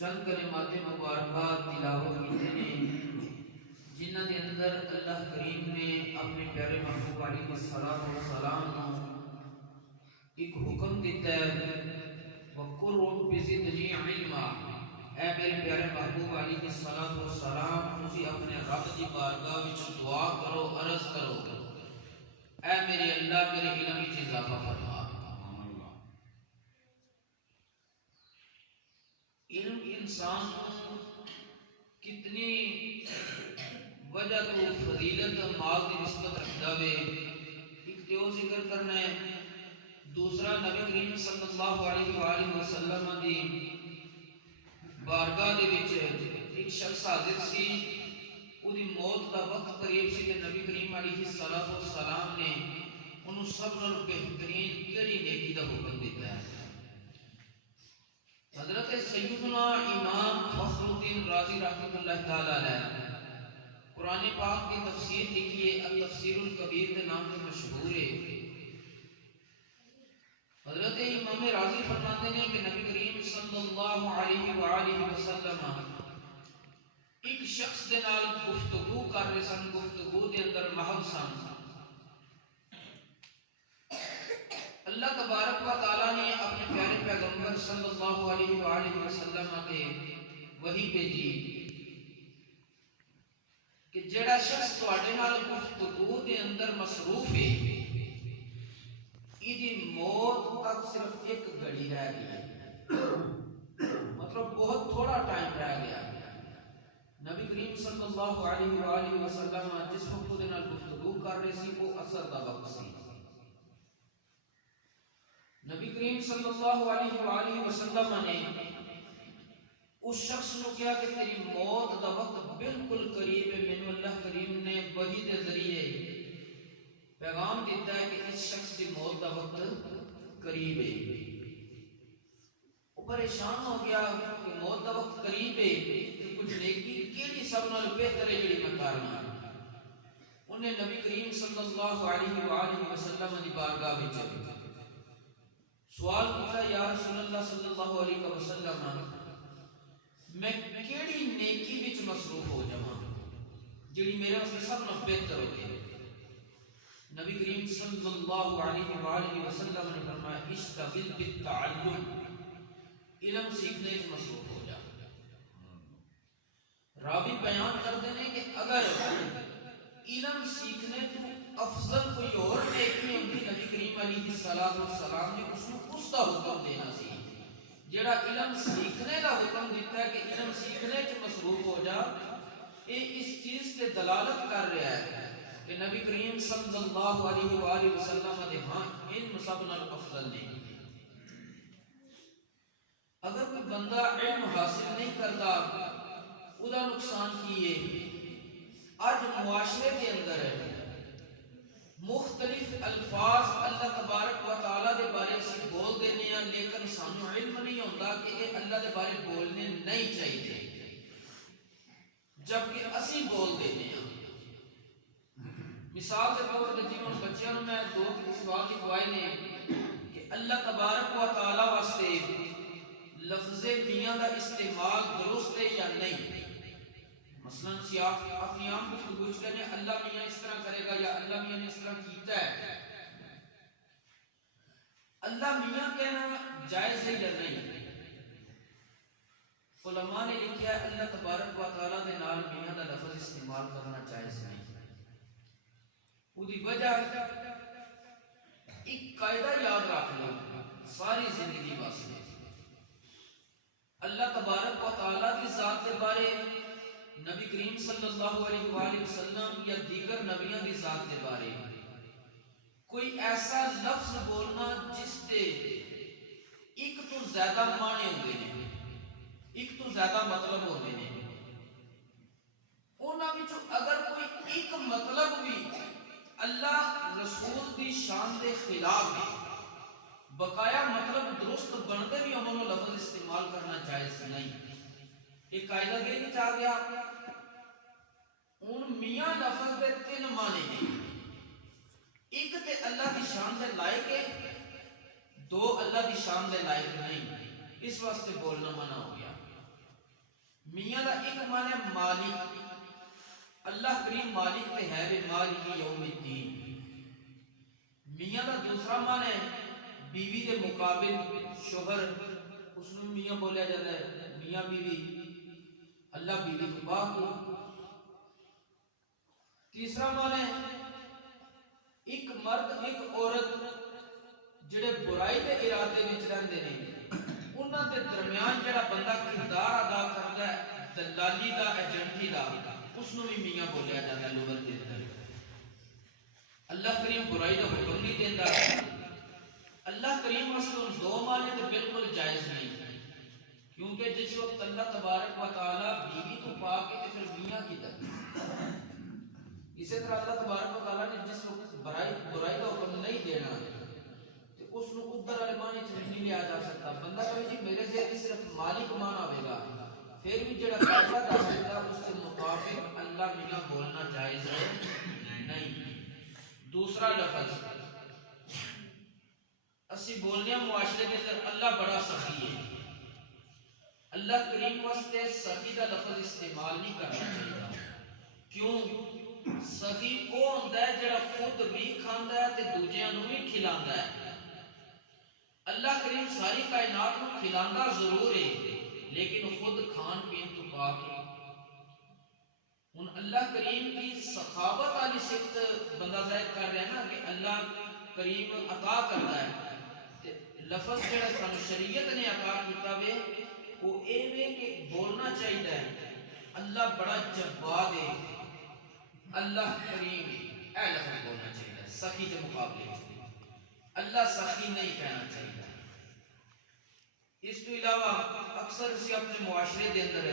چند کلمات مبارکات تلاوت کیتے ہیں جنہاں دے اندر اللہ کریم نے اپنے پیارے محبوب علیہ السلام ایک حکم دیتا ہے وَقُلْ رَبِّ زِدْنِی عِلْمًا، اے میرے پیارے محبوب علیہ السلام تسی اپنے رب دی بارگاہ وچ دعا کرو، عرض کرو اے میرے اللہ میرے علم وچ اضافہ فرما۔ علم انسان کتنی وجہ تو فضیلت مال کی نسبت رکھتا ہے، ایک تو ذکر کرنا ہے، دوسرا نبی کریم صلی اللہ علیہ وآلہ وسلم دی بارگاہ دے وچ ایک شخص حاضر سی، او دی موت دا وقت قریب سی کہ نبی کریم علیہ السلام نے انہوں سب نال بہترین کیڑی نیکی دا حکم دیتا ہے۔ حضرت سیدنا امام فخر الدین رازی رحمۃ اللہ تعالی علیہ قرآن پاک کی تفسیر لکھی ہے، التفسیر الکبیر کے نام سے مشہور ہے۔ حضرت امام رازی فرماتے ہیں کہ نبی کریم صلی اللہ علیہ وآلہ وسلم ایک شخص دے نال گفتگو کر رہے سن، گفتگو دے اندر محو سن۔ اللہ تبارک و تعالیٰ نے اپنے پیارے پیغمبر صلی اللہ علیہ وآلہ وسلم کے وحی بھیجی کہ جڑا شخص تواڈے نال گفتگو دے اندر مصروف ہے، ایدی موت تک صرف ایک گھڑی رہ گئی ہے، مطلب بہت تھوڑا ٹائم رہ گیا۔ نبی کریم صلی اللہ علیہ وآلہ وسلم جس وقت دے نال گفتگو کر رہے سی وہ عصر دا وقت سی۔ نبی کریم صلی اللہ علیہ وآلہ وسلم نے اس شخص نے کہا کہ تیری موت دا وقت بالکل قریب ہے، مینوں اللہ کریم نے وحی دے ذریعے پیغام دیتا ہے کہ اس شخص کی موت دا وقت قریب ہے۔ وہ پریشان ہو گیا کہ موت دا وقت قریب ہے کہ کچھ نیکی کیڑی سب نال بہتر ہے جڑی میں کرنا۔ انہیں نبی کریم صلی اللہ علیہ وآلہ وسلم دی بارگاہ وچ سوال کیا، یا رسول اللہ صلی اللہ علیہ وسلم میں کیڑی نیکی وچ مصروف ہو جاواں جڑی میرے واسطے سب نال بہتر ہوے؟ نبی کریم صلی اللہ علیہ وآلہ وسلم نے فرمایا اشتغل بالتعلم، علم سیکھنے وچ مصروف ہو جا۔ راوی بیان کرتے ہیں کہ اگر علم سیکھنے تو افضل کوئی اور نیکی ہوندی نبی کریم علیہ السلام نے اس کو اس کا حکم دینا سی۔ جڑا علم سیکھنے کا حکم دیتا ہے کہ علم سیکھنے چ مصروف ہو جا، یہ اس چیز سے دلالت کر رہا ہے کہ نبی کریم صلی اللہ علیہ وآلہ وسلم نے ہاں علم سب نال افضل نہیں۔ اگر کوئی بندہ علم حاصل نہیں کرتا او دا نقصان کی ہے؟ آج معاشرے کے اندر ہے مختلف الفاظ اللہ تبارک و تعالیٰ دے بارے سے بول دینے ہیں، لیکن سانو علم نہیں ہوتا کہ یہ اللہ دے بارے بولنے نہیں چاہیے، جبکہ اسی بول دینے ہیں۔ مثال کے طور پر جنہوں بچیاں میں دو سوال کی دعائیں نے کہ اللہ تبارک و تعالیٰ واسطے لفظ میاں دا استعمال درست ہے یا نہیں۔ مثلا سیاح اپنی آنکھ کو پوچھ لینے اللہ میاں اس طرح کرے گا یا اللہ میاں نے اس طرح کیتا ہے، اللہ میاں کہنا جائز ہے یا نہیں؟ علماء نے لکھا ہے اللہ تبارک و تعالیٰ دے نال میاں دا لفظ استعمال کرنا جائز نہیں۔ وہی وجہ ایک قاعدہ یاد رکھ لو ساری زندگی واسطے، اللہ تبارک و تعالیٰ کی ذات کے بارے نبی کریم صلی اللہ علیہ وآلہ وسلم یا دیگر نبیوں کی ذات کے بارے کوئی ایسا لفظ بولنا جس سے ایک تو زیادہ معنی ہوتے ہیں، ایک تو زیادہ مطلب ہوتے ہیں، انہاں وچوں اگر کوئی ایک مطلب بھی اللہ رسول دی شان دے خلاف ہے، بقایا مطلب درست بنتے بھی انہوں لفظ استعمال کرنا جائز نہیں۔ ایک قاعدہ دے نہیں چاہ گیا ان میاں لفظ دے تین معنی ہیں، ایک تے اللہ دی شان دے لائق ہے، دو اللہ دی شان دے لائق نہیں، اس واسطے بولنا منع ہو گیا۔ میاں دا ایک معنی مالک، اللہ کریم مالک تے ہے وے مالک یوم الدین۔ میاں دا دوسرا معنی بیوی دے مقابل شوہر، اس نے میاں بولیا جاتا ہے، میاں بیوی، اللہ بیوی تو پاک ہے۔ تیسرا معنی ایک مرد ایک عورت جڑے برائی دے ارادے وچ رہندے نے، انہاں دے درمیان جڑا بندہ کردار ادا کردا ہے دلالی دا، ایجنٹی دا، اس نو بھی میاں بولیا جاتا ہے لغت دے اندر۔ اللہ کریم برائی دا حکم نہیں دیندا، اللہ کریم واسطے دو معنی تے بالکل جائز نہیں، کیونکہ جس وقت اللہ تبارک و تعالی بیوی تو پاک ہے تے پھر میاں کی طرح اسی طرح اللہ تبارک و تعالی نے جس وقت برائی کا حکم نہیں دینا تو اس نو ادھر والے معنی چ نہیں لیا جا سکتا۔ بندہ کہے جی میرے ذہن صرف مالک معنی ہوے گا، پھر بھی جڑا قاعدہ دس دیتا اس کے مطابق اللہ میاں بولنا جائز ہے نہیں۔ دوسرا لفظ اسی بولنے معاشرے کے اندر اللہ بڑا سخی ہے، اللہ کریم واسطے سخی کا لفظ استعمال نہیں کرنا چاہیے۔ کیوں؟ سخی وہ ہوندا ہے جڑا خود بھی کھاندا ہے تے دوجیاں نوں بھی کھلاندا ہے۔ اللہ کریم ساری کائنات کو کھلاندا ضرور ہے لیکن خود کھان پین تو پاک ہے۔ ہن اللہ کریم کی سخاوت والی صفت بندہ ظاہر کر رہا ہے نا کہ اللہ کریم عطا کرتا ہے، تے لفظ جڑا سانو شریعت نے عطا کیتا وے وہ ایویں کہ بولنا چاہیے اللہ بڑا جواد ہے، اللہ کریم، اے لفظ بولنا چاہیے سخی کے مقابلے اللہ سخی نہیں کہنا چاہیے۔ اس کے علاوہ اکثر اسی اپنے معاشرے کے اندر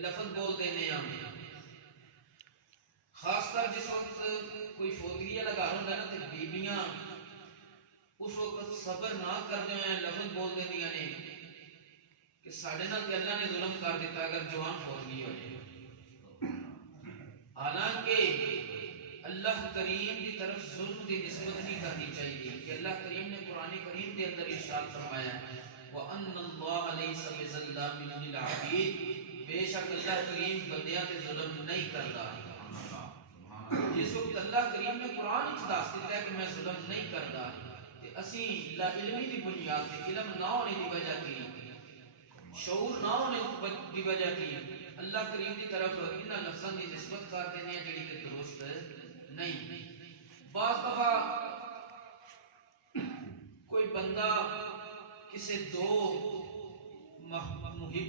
لفظ بول دینے ہیں، خاص کر جس وقت کوئی فوتگی والا گھر ہوتا ہے نا تو بیبیاں اس وقت صبر نہ کرتے ہیں لفظ بول دیا نے کہ ساڑھے نال اللہ نے ظلم کر دیتا اگر جوان فوتگی ہو جائے۔ حالانکہ اللہ کریم کی طرف ظلم کی نسبت نہیں کرنی چاہیے کہ اللہ کریم نے قرآن کریم کے اندر ارشاد فرمایا وَأَنَّ اللَّهَ لَيْسَ بِظَلَّامٍ لِلْعَبِيدِ، بے شک اللہ کریم بندیاں تے ظلم نہیں کرتا۔ جس وقت اللہ کریم نے قرآن وچ دس دیتا ہے کہ میں ظلم نہیں کرتا تے اسی لا علمی دی بنیاد تے علم نہ ہونے دی وجہ کی، شعور نہ ہونے دی وجہ کی اللہ کریم کی طرف انہاں لفظاں کی نسبت کر دینے ہیں جڑی کہ درست نہیں۔ بعض دفعہ کوئی بندہ کسی دو محب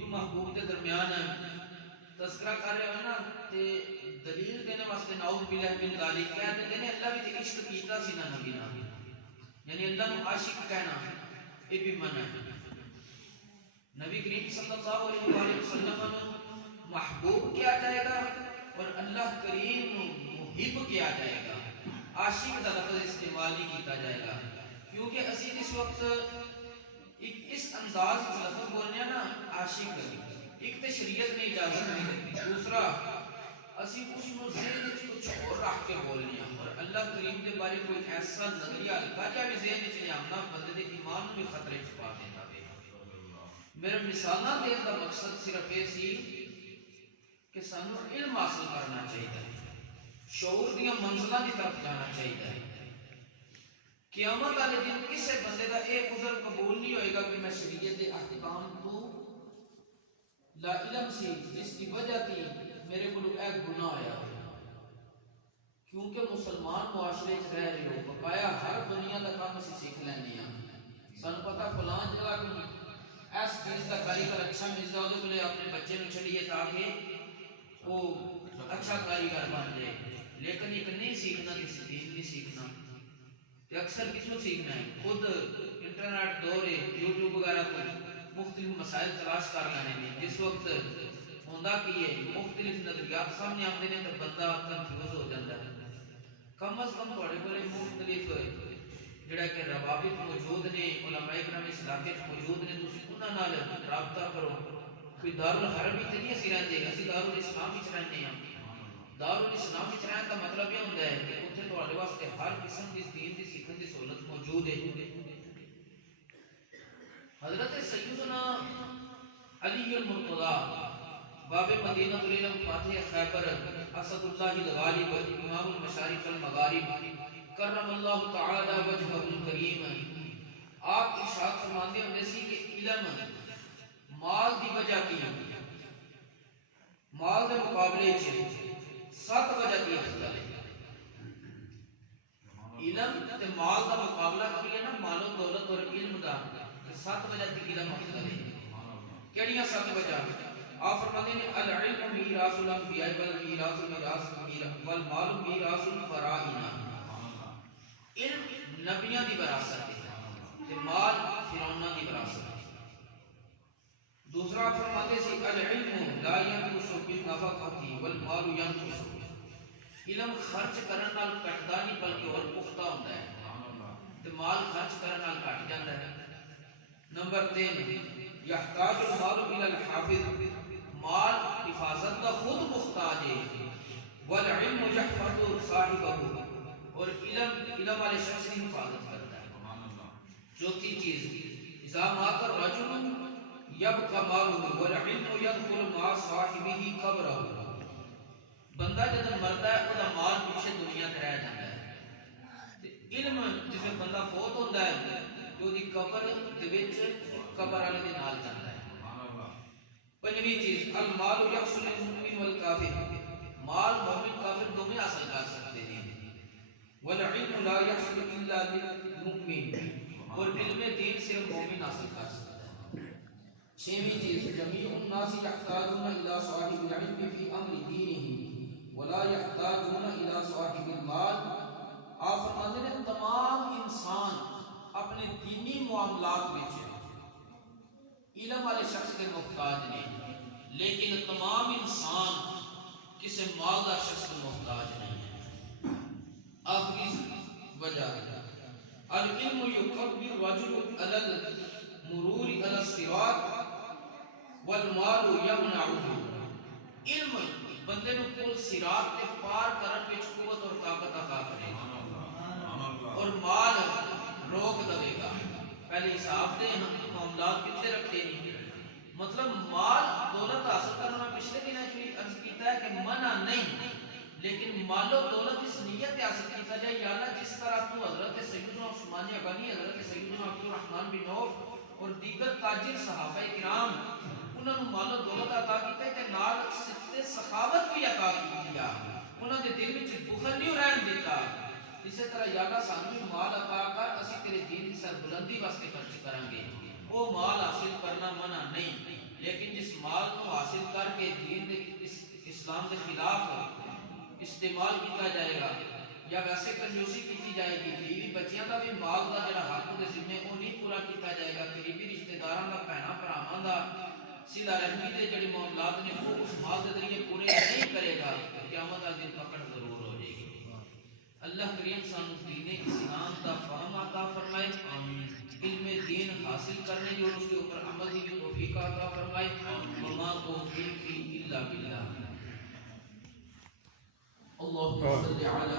محبوب کے درمیان تذکرہ کر رہے ہو نا تے دلیل دینے واسطے نعوذ باللہ من ذالک کہہ دیتے ہیں اللہ بھی تے عشق کیتا سی نا نبی نا، یعنی اللہ نو عاشق کہنا یہ بھی منع ہے۔ نبی کریم صلی اللہ علیہ وآلہ وسلم محبوب کیا جائے گا اور اللہ کریم محب کیا جائے گا، عاشق کا لفظ استعمال نہیں کیتا جائے گا، کیونکہ اسی اس وقت اس انداز میں لفظ بولنے نا عاشق ایک تے شریعت نے اجازت نہیں دیتی، دوسرا اسی اس نو ذہن وچ کچھ اور رکھ کے بولنے ہیں اور اللہ کریم کے بارے کوئی ایسا نظریہ ہلکا جا بھی ذہن وچ نہیں آمنا بندے دے ایمان نو بھی خطرے چ پا دیتا ہے۔ میرا مثالاں دین کا مقصد صرف یہ سی کہ سانو علم حاصل کرنا چاہیے، شعور دیاں منزلاں کی طرف جانا چاہیے۔ قیامت والے دن کسی بندے کا یہ عذر قبول نہیں ہوئے گا کہ میں شریعت کے احکام تو لا علم سی جس کی وجہ تھی میرے کو اے گناہ ہویا، کیونکہ مسلمان معاشرے چ رہ رہے ہو بقایا ہر دنیا کا کام اسی سیکھ لینے ہیں، سن پتہ فلان جگہ کو ایس چیز کا کاریگر اچھا ملتا وہ بولے اپنے بچے نو چڑیے تاکہ وہ اچھا کاریگر بن جائے، لیکن ایک نہیں سیکھنا کسی دین نہیں سیکھنا، اکثر کسوں سیکھنا ہے خود انٹرنیٹ دور ہے یوٹیوب وغیرہ پر مختلف مسائل تلاش کر لینے میں، جس وقت ہوندہ کی ہے مختلف نظریات سامنے آتے ہیں تو بندہ کنفیوز ہو جاتا ہے۔ کم از کم تھوڑے بڑے مختلف جڑا کہ روابط موجود نے علماء کرام اس علاقے موجود نے تسی انہاں نال رابطہ کرو، کوئی دارالحرب ہی تے نہیں اسی رہندے، اسی دارالاسلام وچ رہندے ہیں۔ دارالاسلام وچ رہن کا مطلب یہ ہوتا ہے کہ اتنے تواڈے واسطے ہر قسم کی دین دی سیکھن دی سہولت موجود ہے۔ حضرت سیدنا علی المرتضیٰ باب مدینہ العلم فاتح خیبر اسد اللہ الغالب امام المشارق والمغارب کرم اللہ تعالی وجہہ الکریم. آپ ارشاد فرماتے ہیں جیسی کہ علم مال دی وجہ کی مال دے مقابلے چ 7 وجہ کی افضل ہے. علم تے مال دا مقابلہ کریے نا مال و دولت اور علم دا 7 وجہ کی علم افضل ہے. کیڑیاں 7 وجہ؟ آپ فرماتے ہیں العلم میراث الانبیاء والمیراث والمال میراث الفراعنہ. علم نبیاں دی وراثت ہے تے مال فرعوناں دی وراثت ہے. دوسرا فرماتے ہیں العلم لا ينقص بالنفقۃ والمال ينقص. علم خرچ کرن نال کٹدا نہیں بلکہ اور پختہ ہوندا ہے تے مال خرچ کرن نال کٹ جاندا ہے. نمبر 3 یحتاج المال الى الحافظ. مال حفاظت کا خود محتاج ہے. والعلم یحفظ صاحبہ. اور علم والے شخص کی حفاظت کرتا ہے. چوتھی چیز اذا مات الرجل یبقى ماله والعلم يدخل مع صاحبه قبره. بندہ جب مرتا ہے وہ مال پیچھے دنیا تے رہ جاتا ہے. علم جس بندہ فوت ہوتا ہے تو دی قبر دے وچ قبر والے دے نال جاندا ہے. پنجویں چیز المال یحصل للمؤمن والکافر. مال مومن کافر دونوں حاصل کر سکتے ہیں. والعلم لا يحصل الا للمؤمن. اور علم دین سے مومن حاصل کر سکتا ہے. چھویں چیز جميع الناس يحتاجون الى صاحب العلم في امر دینهم ولا يحتاجون الى صاحب المال. آپ فرماتے ہیں تمام انسان اپنے دینی معاملات میں علم والے شخص کے محتاج نہیں, لیکن تمام انسان کسی مالدار شخص کے محتاج نہیں ہے. آخری وجہ العلم یکبر الرجل علی المرور علی الصراط والمال یمنعه. علم بندے نو پل صراط تے پار کرن وچ قوت اور طاقت عطا کرے گا اور مال روک دے گا. پہلے حساب دے معاملات کتنے رکھے نہیں. مطلب مال دولت حاصل کرنا پچھلے دنوں بھی عرض کیتا ہے کہ منع نہیں, لیکن مال و دولت اس نیت سے حاصل کیتا جائے یا اللہ جس طرح تو حضرت سیدنا عثمان غنی, حضرت سیدنا عبد الرحمن بن عوف اور دیگر تاجر صحابہ کرام انہوں نے مال و دولت عطا کیتا ہے کہ نال صفت سخاوت بھی عطا کی. انہوں نے دل وچ بخل نہیں رہن دیتا. اسی طرح یا اللہ سانو بھی مال عطا کر اسی تیرے دین کی سربلندی واسطے خرچ کریں گے. وہ مال حاصل کرنا منع نہیں, لیکن جس مال کو حاصل کر کے دین اسلام کے خلاف استعمال کیتا جائے گا یا ویسے کنجوسی کی جائے گی, بیوی بچیاں کا بھی مال کا جڑا حق دے ذمہ وہ نہیں پورا کیتا جائے گا, قریبی رشتہ داراں کا بہناں بھراواں دا صلہ رحمی دے جڑے معاملات نے وہ اس مال کے ذریعے پورے نہیں کرے گا, قیامت والے دن پکڑ ضرور ہو جائے گی. اللہ کریم سانو دین اسلام کا فہم عطا فرمائے, علم دین حاصل کرنے کی اور اس کے اوپر عمل کی توفیق عطا فرمائے. وما توفیقی الا باللہ. اللهم صل علی